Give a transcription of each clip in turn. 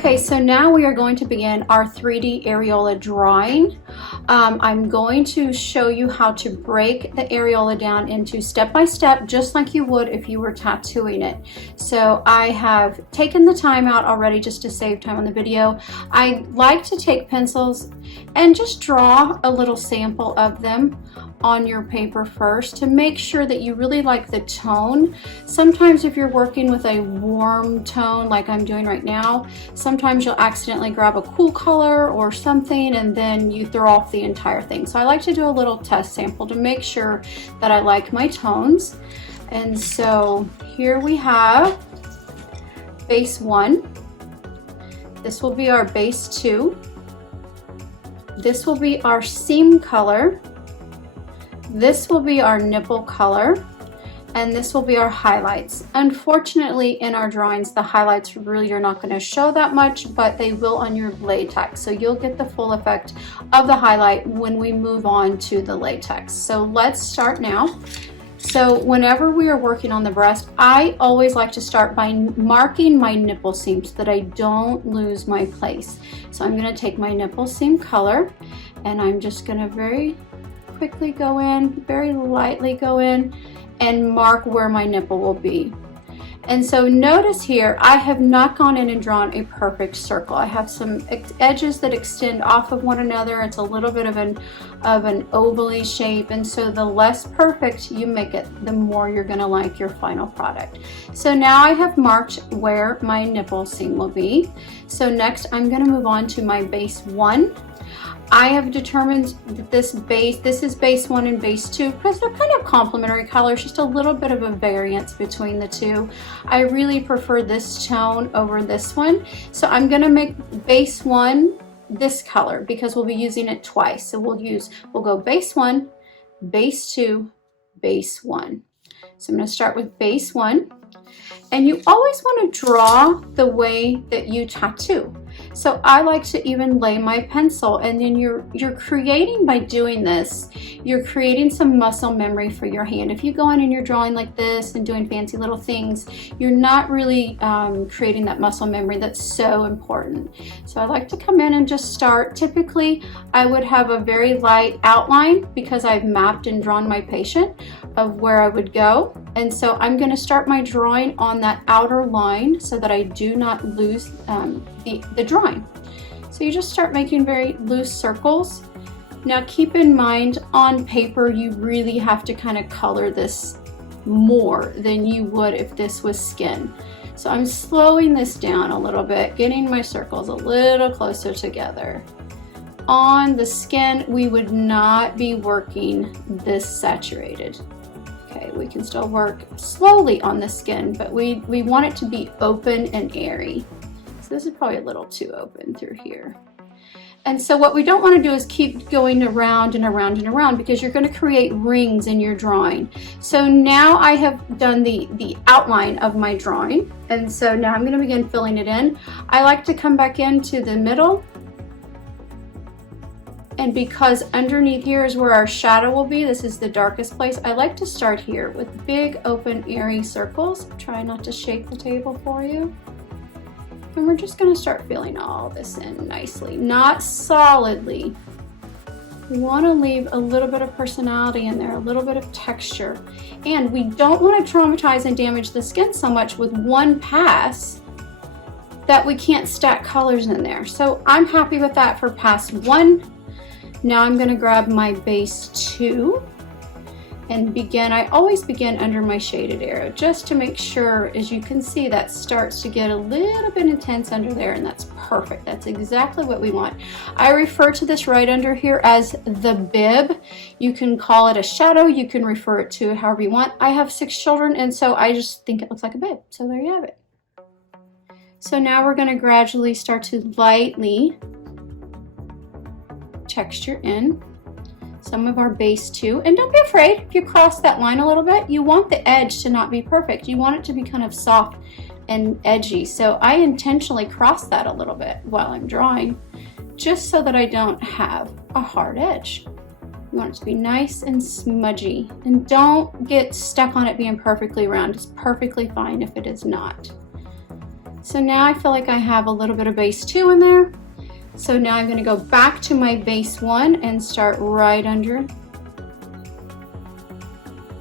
Okay, so now we are going to begin our 3D areola drawing. I'm going to show you how to break the areola down into step by step, just like you would if you were tattooing it. So I have taken the time out already just to save time on the video. I like to take pencils and just draw a little sample of them on your paper first to make sure that you really like the tone. Sometimes if you're working with a warm tone like I'm doing right now, sometimes you'll accidentally grab a cool color or something and then you throw off the entire thing. So I like to do a little test sample to make sure that I like my tones. And so here we have base 1. This will be our base 2. This will be our seam color. This will be our nipple color, and this will be our highlights. Unfortunately, in our drawings, the highlights really are not going to show that much, but they will on your latex. So you'll get the full effect of the highlight when we move on to the latex. So let's start now. So whenever we are working on the breast, I always like to start by marking my nipple seam so that I don't lose my place. So I'm going to take my nipple seam color, and I'm just going to very quickly go in, very lightly go in and mark where my nipple will be. And so notice here, I have not gone in and drawn a perfect circle. I have some edges that extend off of one another. It's a little bit of an ovally shape, and so the less perfect you make it, the more you're gonna like your final product. So now I have marked where my nipple seam will be. So next I'm gonna move on to my base 1. I have determined that this is base 1 and base 2 because they're kind of complementary colors, just a little bit of a variance between the two. I really prefer this tone over this one. So I'm gonna make base 1 this color because we'll be using it twice. So we'll go base 1, base 2, base 1. So I'm gonna start with base 1. And you always want to draw the way that you tattoo. So I like to even lay my pencil, and then you're creating, by doing this, you're creating some muscle memory for your hand. If you go in and you're drawing like this and doing fancy little things, you're not really creating that muscle memory that's so important. So I like to come in and just start. Typically, I would have a very light outline because I've mapped and drawn my patient of where I would go. And so I'm going to start my drawing on that outer line so that I do not lose the drawing. So you just start making very loose circles. Now keep in mind, on paper you really have to kind of color this more than you would if this was skin. So I'm slowing this down a little bit, getting my circles a little closer together. On the skin, we would not be working this saturated. Okay, we can still work slowly on the skin, but we want it to be open and airy. So this is probably a little too open through here. And so what we don't want to do is keep going around and around and around, because you're going to create rings in your drawing. So now I have done the outline of my drawing, and so now I'm going to begin filling it in. I like to come back into the middle, and because underneath here is where our shadow will be, this is the darkest place, I like to start here with big open airy circles. Try not to shake the table for you. And we're just going to start filling all this in nicely, not solidly. We want to leave a little bit of personality in there, a little bit of texture. And we don't want to traumatize and damage the skin so much with one pass that we can't stack colors in there. So I'm happy with that for pass 1. Now I'm going to grab my base 2 and begin. I always begin under my shaded arrow just to make sure, as you can see, that starts to get a little bit intense under there, and that's perfect. That's exactly what we want. I refer to this right under here as the bib. You can call it a shadow, you can refer it to it however you want. I have 6 children, and so I just think it looks like a bib. So there you have it. So now we're going to gradually start to lightly texture in some of our base 2, and don't be afraid if you cross that line a little bit. You want the edge to not be perfect. You want it to be kind of soft and edgy. So I intentionally cross that a little bit while I'm drawing, just so that I don't have a hard edge. You want it to be nice and smudgy, and don't get stuck on it being perfectly round. It's perfectly fine if it is not. So now I feel like I have a little bit of base 2 in there. So now I'm going to go back to my base 1 and start right under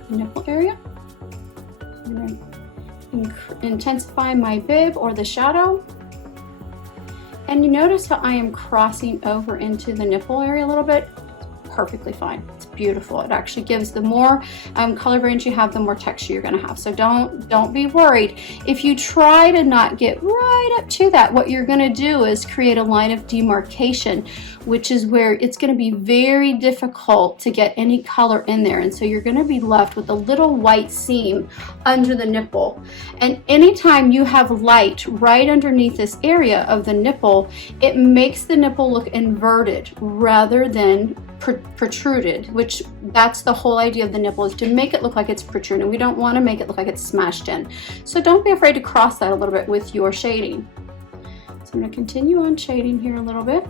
the nipple area. I'm going to intensify my bib or the shadow. And you notice how I am crossing over into the nipple area a little bit. Perfectly fine. It's beautiful. It actually gives, the more color variance you have, the more texture you're going to have. So don't be worried. If you try to not get right up to that, what you're going to do is create a line of demarcation, which is where it's going to be very difficult to get any color in there. And so you're going to be left with a little white seam under the nipple. And anytime you have light right underneath this area of the nipple, it makes the nipple look inverted rather than protruded, which that's the whole idea of the nipple, is to make it look like it's protruding. We don't want to make it look like it's smashed in. So don't be afraid to cross that a little bit with your shading. So I'm going to continue on shading here a little bit.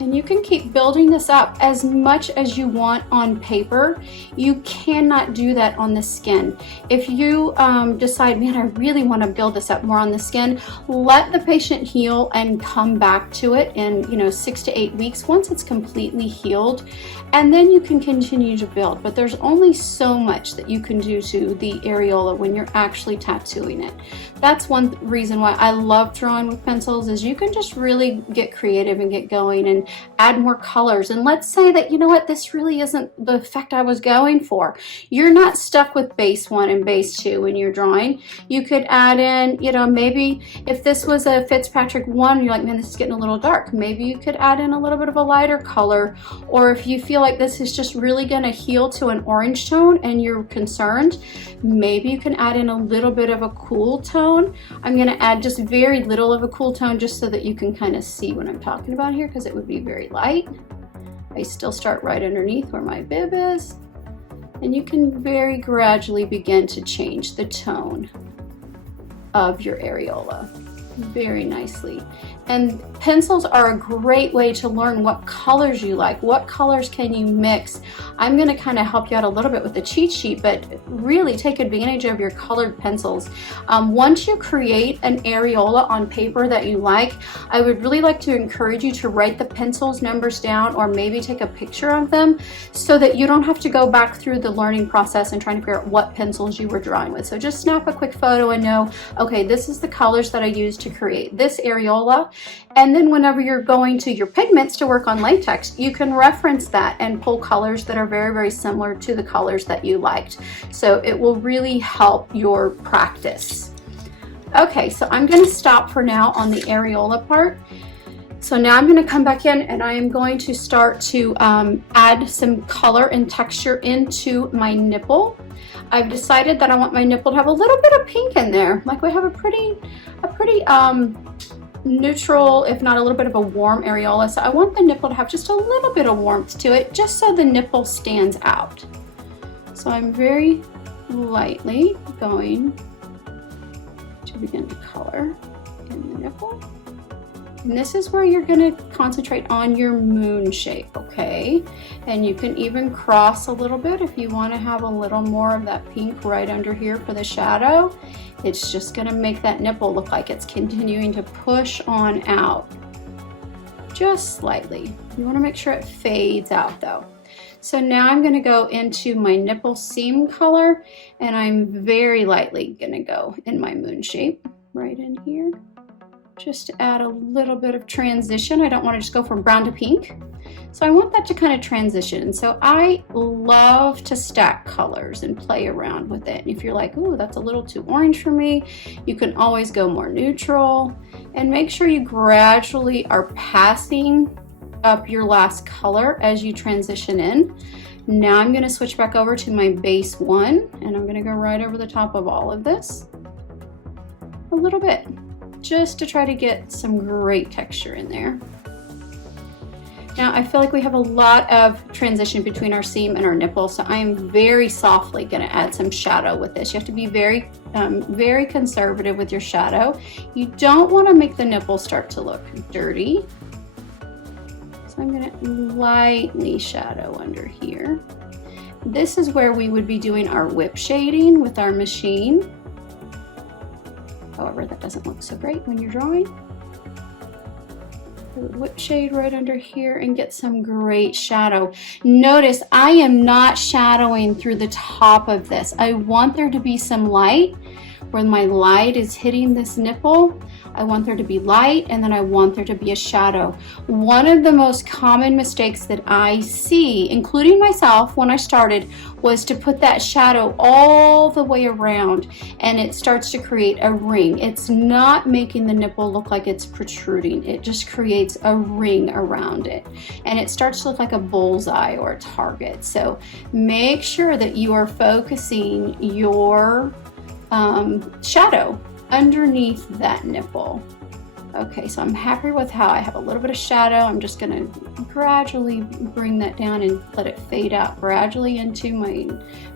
And you can keep building this up as much as you want on paper. You cannot do that on the skin. If you decide, man, I really want to build this up more on the skin, let the patient heal and come back to it in 6 to 8 weeks once it's completely healed. And then you can continue to build. But there's only so much that you can do to the areola when you're actually tattooing it. That's one reason why I love drawing with pencils, is you can just really get creative and get going and add more colors. And let's say that, you know what, this really isn't the effect I was going for. You're not stuck with base 1 and base 2 when you're drawing. You could add in, maybe if this was a Fitzpatrick 1, you're like, man, this is getting a little dark. Maybe you could add in a little bit of a lighter color. Or if you feel like this is just really going to heal to an orange tone and you're concerned, maybe you can add in a little bit of a cool tone. I'm going to add just very little of a cool tone just so that you can kind of see what I'm talking about here, because it would be very light. I still start right underneath where my bib is, and you can very gradually begin to change the tone of your areola very nicely. And pencils are a great way to learn what colors you like. What colors can you mix? I'm going to kind of help you out a little bit with the cheat sheet, but really take advantage of your colored pencils. Once you create an areola on paper that you like, I would really like to encourage you to write the pencils numbers down, or maybe take a picture of them, so that you don't have to go back through the learning process and trying to figure out what pencils you were drawing with. So just snap a quick photo and know, okay, this is the colors that I used to create this areola. And then whenever you're going to your pigments to work on latex, you can reference that and pull colors that are very, very similar to the colors that you liked. So it will really help your practice. Okay, so I'm going to stop for now on the areola part. So now I'm going to come back in and I am going to start to add some color and texture into my nipple. I've decided that I want my nipple to have a little bit of pink in there. Like, we have a pretty neutral, if not a little bit of a warm areola. So I want the nipple to have just a little bit of warmth to it, just so the nipple stands out. So I'm very lightly going to begin to color in the nipple. And this is where you're going to concentrate on your moon shape, okay? And you can even cross a little bit if you want to have a little more of that pink right under here for the shadow. It's just going to make that nipple look like it's continuing to push on out, just slightly. You want to make sure it fades out though. So now I'm going to go into my nipple seam color, and I'm very lightly going to go in my moon shape right in here, just to add a little bit of transition. I don't want to just go from brown to pink. So I want that to kind of transition. So I love to stack colors and play around with it. And if you're like, ooh, that's a little too orange for me, you can always go more neutral, and make sure you gradually are passing up your last color as you transition in. Now I'm going to switch back over to my base 1, and I'm going to go right over the top of all of this a little bit, just to try to get some great texture in there. Now I feel like we have a lot of transition between our seam and our nipple, so I am very softly going to add some shadow with this. You have to be very conservative with your shadow. You don't want to make the nipple start to look dirty. So I'm going to lightly shadow under here. This is where we would be doing our whip shading with our machine. However, that doesn't look so great when you're drawing. I would whip shade right under here and get some great shadow. Notice I am not shadowing through the top of this. I want there to be some light where my light is hitting this nipple. I want there to be light, and then I want there to be a shadow. One of the most common mistakes that I see, including myself when I started, was to put that shadow all the way around, and it starts to create a ring. It's not making the nipple look like it's protruding. It just creates a ring around it, and it starts to look like a bullseye or a target. So make sure that you are focusing your shadow underneath that nipple. Okay, so I'm happy with how I have a little bit of shadow. I'm just gonna gradually bring that down and let it fade out gradually into my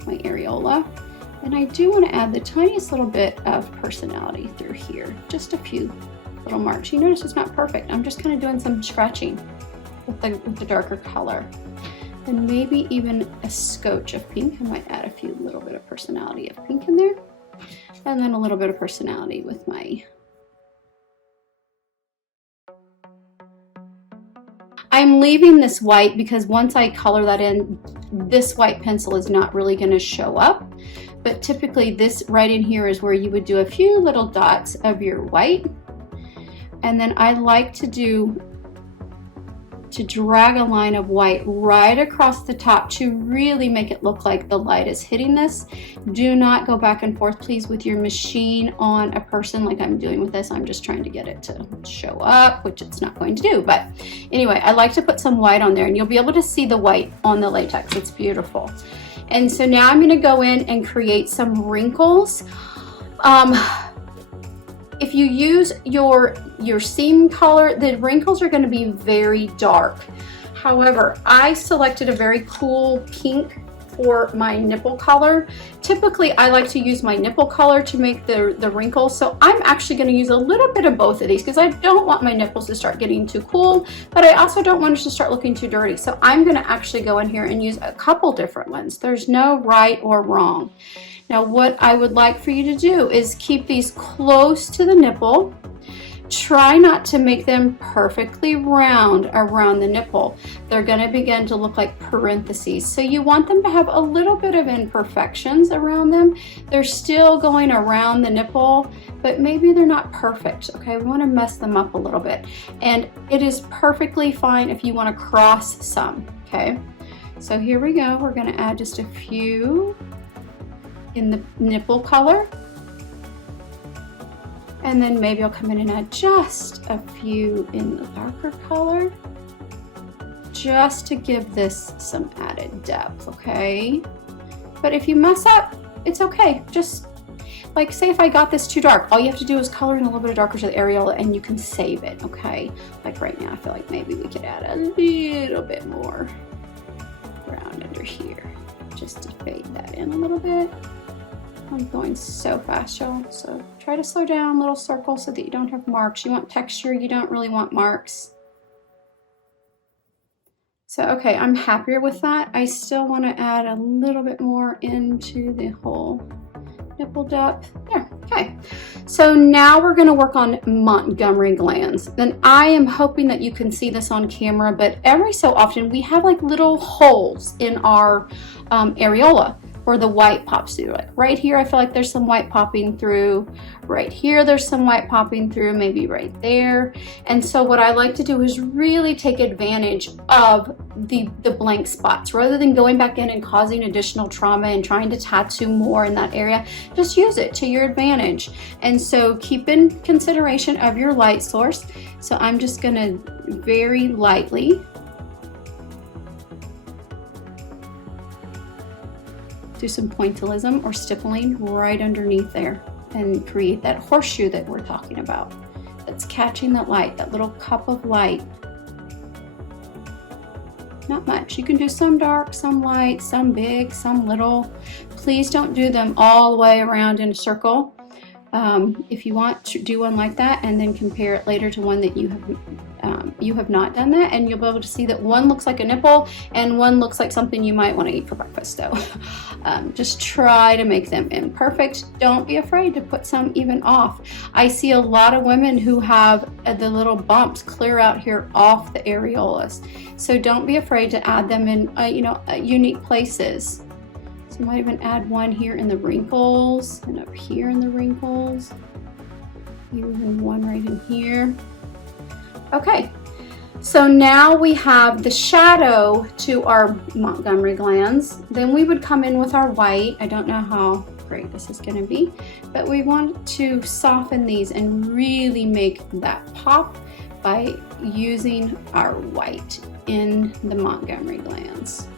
areola. And I do want to add the tiniest little bit of personality through here, just a few little marks. You notice it's not perfect. I'm just kind of doing some scratching with the darker color. And maybe even a scotch of pink. I might add a few little bit of personality of pink in there. And then a little bit of personality with my... I'm leaving this white because once I color that in, this white pencil is not really going to show up. But typically this right in here is where you would do a few little dots of your white. And then I like to drag a line of white right across the top to really make it look like the light is hitting this. Do not go back and forth, please, with your machine on a person like I'm doing with this. I'm just trying to get it to show up, which it's not going to do. But anyway, I like to put some white on there, and you'll be able to see the white on the latex. It's beautiful. And so now I'm going to go in and create some wrinkles. If you use your seam color, the wrinkles are going to be very dark. However, I selected a very cool pink for my nipple color. Typically, I like to use my nipple color to make the wrinkles. So I'm actually going to use a little bit of both of these because I don't want my nipples to start getting too cool, but I also don't want it to start looking too dirty. So I'm going to actually go in here and use a couple different ones. There's no right or wrong. Now, what I would like for you to do is keep these close to the nipple. Try not to make them perfectly round around the nipple. They're going to begin to look like parentheses. So you want them to have a little bit of imperfections around them. They're still going around the nipple, but maybe they're not perfect. Okay, we want to mess them up a little bit. And it is perfectly fine if you want to cross some. Okay, so here we go. We're going to add just a few in the nipple color, and then maybe I'll come in and add just a few in the darker color just to give this some added depth. Okay, but if you mess up, it's okay. Just like, say if I got this too dark, all you have to do is color in a little bit of darker to the areola and you can save it. Okay, like right now I feel like maybe we could add a little bit more around under here just to fade that in a little bit. I'm going so fast, y'all, so try to slow down, little circles so that you don't have marks. You want texture, you don't really want marks. So, okay, I'm happier with that. I still want to add a little bit more into the whole nipple depth. There, okay. So now we're going to work on Montgomery glands. And I am hoping that you can see this on camera, but every so often we have like little holes in our areola, where the white pops through. Like right here, I feel like there's some white popping through. Right here, there's some white popping through, maybe right there. And so what I like to do is really take advantage of the blank spots. Rather than going back in and causing additional trauma and trying to tattoo more in that area, just use it to your advantage. And so keep in consideration of your light source. So I'm just gonna very lightly do some pointillism or stippling right underneath there and create that horseshoe that we're talking about. That's catching that light, that little cup of light. Not much. You can do some dark, some light, some big, some little. Please don't do them all the way around in a circle. If you want to do one like that and then compare it later to one that you you have not done that, and you'll be able to see that one looks like a nipple and one looks like something you might want to eat for breakfast. So just try to make them imperfect. Don't be afraid to put some even off. I see a lot of women who have the little bumps clear out here off the areolas. So don't be afraid to add them in unique places. So I might even add one here in the wrinkles and up here in the wrinkles. Even one right in here. Okay, so now we have the shadow to our Montgomery glands. Then we would come in with our white. I don't know how great this is going to be, but we want to soften these and really make that pop by using our white in the Montgomery glands.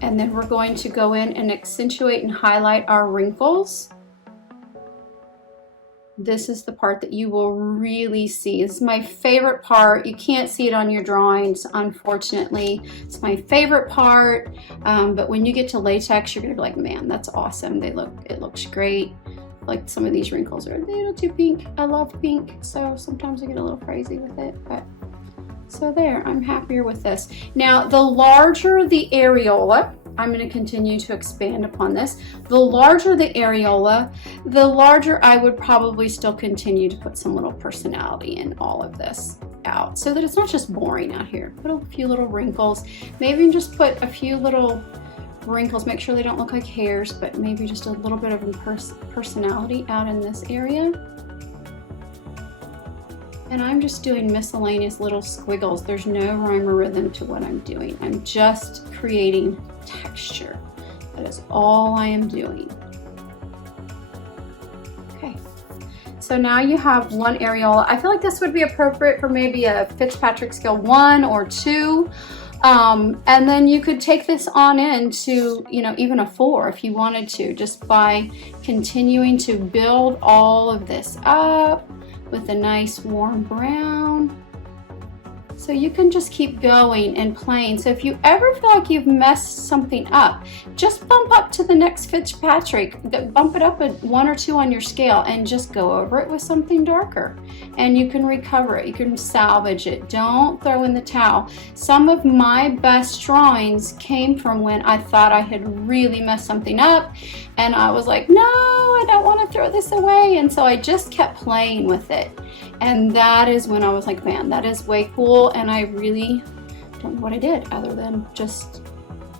And then we're going to go in and accentuate and highlight our wrinkles. This is the part that you will really see. This is my favorite part. You can't see it on your drawings, unfortunately. It's my favorite part, but when you get to latex, you're gonna be like, man, that's awesome. It looks great. Like some of these wrinkles are a little too pink. I love pink, so sometimes I get a little crazy with it, but so there, I'm happier with this. Now, the larger the areola, I'm going to continue to expand upon this. The larger the areola, the larger I would probably still continue to put some little personality in all of this out so that it's not just boring out here. Put a few little wrinkles, maybe just put a few little wrinkles, make sure they don't look like hairs, but maybe just a little bit of personality out in this area. And I'm just doing miscellaneous little squiggles. There's no rhyme or rhythm to what I'm doing. I'm just creating texture. That is all I am doing. Okay, so now you have one areola. I feel like this would be appropriate for maybe a Fitzpatrick scale 1 or 2. And then you could take this on into, even a 4 if you wanted to, just by continuing to build all of this up with a nice warm brown. So you can just keep going and playing. So if you ever feel like you've messed something up, just bump up to the next Fitzpatrick, bump it up 1 or 2 on your scale and just go over it with something darker. And you can recover it, you can salvage it. Don't throw in the towel. Some of my best drawings came from when I thought I had really messed something up and I was like, no, I don't want to throw this away. And so I just kept playing with it. And that is when I was like, man, that is way cool. And I really don't know what I did other than just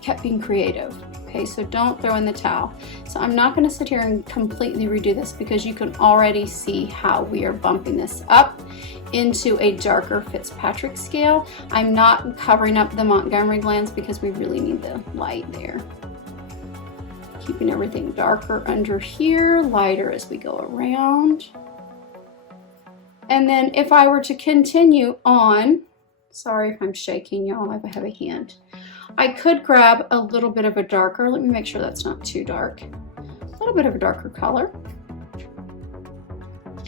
kept being creative. Okay, so don't throw in the towel. So I'm not going to sit here and completely redo this because you can already see how we are bumping this up into a darker Fitzpatrick scale. I'm not covering up the Montgomery glands because we really need the light there. Keeping everything darker under here, lighter as we go around. And then if I were to continue on, sorry if I'm shaking, y'all, I have a hand. I could grab a little bit of a darker, let me make sure that's not too dark, a little bit of a darker color,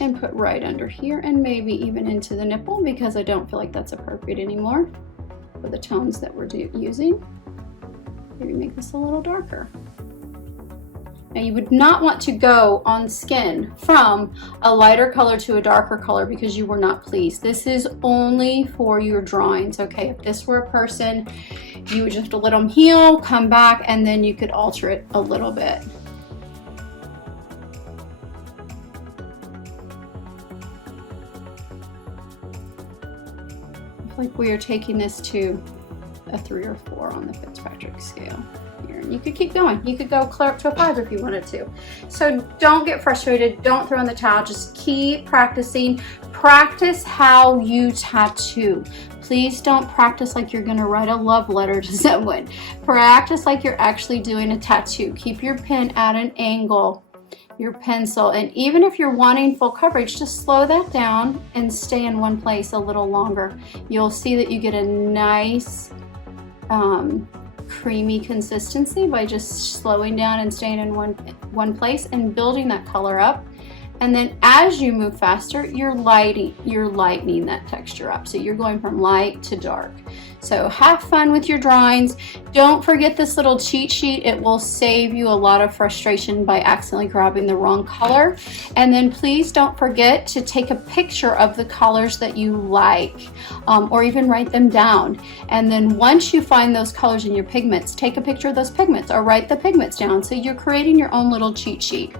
and put right under here and maybe even into the nipple because I don't feel like that's appropriate anymore for the tones that we're using. Maybe make this a little darker. Now you would not want to go on skin from a lighter color to a darker color because you were not pleased. This is only for your drawings, okay? If this were a person, you would just have to let them heal, come back, and then you could alter it a little bit. I feel like we are taking this to a 3 or 4 on the Fitzpatrick scale. You could keep going. You could go clear up to a 5 if you wanted to. So don't get frustrated. Don't throw in the towel. Just keep practicing. Practice how you tattoo. Please don't practice like you're going to write a love letter to someone. Practice like you're actually doing a tattoo. Keep your pen at an angle, your pencil, and even if you're wanting full coverage, just slow that down and stay in one place a little longer. You'll see that you get a nice creamy consistency by just slowing down and staying in one place and building that color up And then as you move faster, you're lightening that texture up. So you're going from light to dark. So have fun with your drawings. Don't forget this little cheat sheet. It will save you a lot of frustration by accidentally grabbing the wrong color. And then please don't forget to take a picture of the colors that you like, or even write them down. And then once you find those colors in your pigments, take a picture of those pigments or write the pigments down. So you're creating your own little cheat sheet.